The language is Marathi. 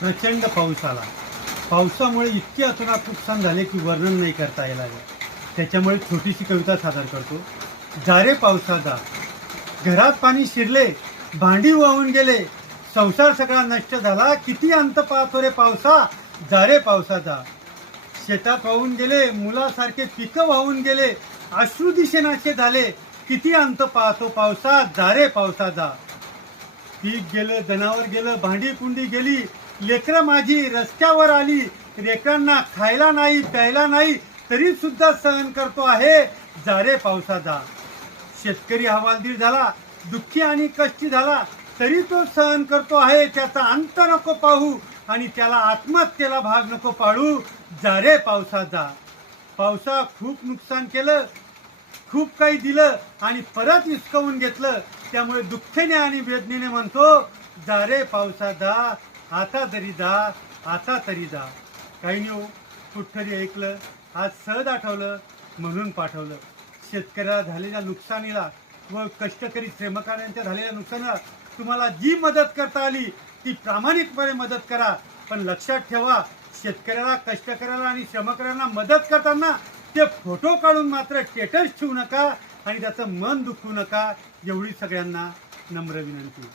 प्रचंड पाऊस आला. पावसामुळे इतके अतोनात नुकसान झाले की वर्णन नाही करता येणार. त्याच्यामुळे छोटीशी कविता सादर करतो. जा रे पावसा जा, घरात पाणी शिरले, भांडी वाहून गेले, संसार सगळा नष्ट झाला. किती अंत पाहतो रे पावसा, जा रे पावसा जा. शेतात वाहून गेले, मुलासारखे पिकं वाहून गेले, अश्रू दिशेनाशे झाले. किती अंत पाहतो पावसा, जा रे पावसा जा. पीक गेलं, जनावर गेलं, भांडी कुंडी गेली, लेकरं माझी रस्त्यावर आली. लेकरांना खायला नाही, प्यायला नाही, तरी सुद्धा सहन करतो आहे, जा रे पावसा जा. शेतकरी हवालदिल झाला, दुःखी आणि कष्टी झाला, तरी तो सहन करतो आहे. त्याचा अंत नको पाहू आणि त्याला आत्महत्येला भाग नको पाडू, जा रे पावसा जा. पावसा खूप नुकसान केलं, खूप काही दिलं आणि परत हिसकावून घेतलं. त्यामुळे दुःखेने आणि वेदनेने म्हणतो, जा रे पावसा जा, आता तरी जा, आता तरी जा. काही नाही, कुठतरी ऐकलं, आज सहज आठवलं म्हणून पाठवलं. शेतकऱ्याला झालेल्या नुकसानीला व कष्टकरी श्रमकारांच्या झालेल्या नुकसानीला तुम्हाला जी मदत करता आली ती प्रामाणिकपणे मदत करा. पण लक्षात ठेवा, शेतकऱ्याला, कष्टकऱ्याला आणि श्रमकारांना मदत करताना ते फोटो काढून मात्र स्टेटस ठेवू नका आणि त्याचं मन दुखवू नका. एवढी सगळ्यांना नम्र विनंती.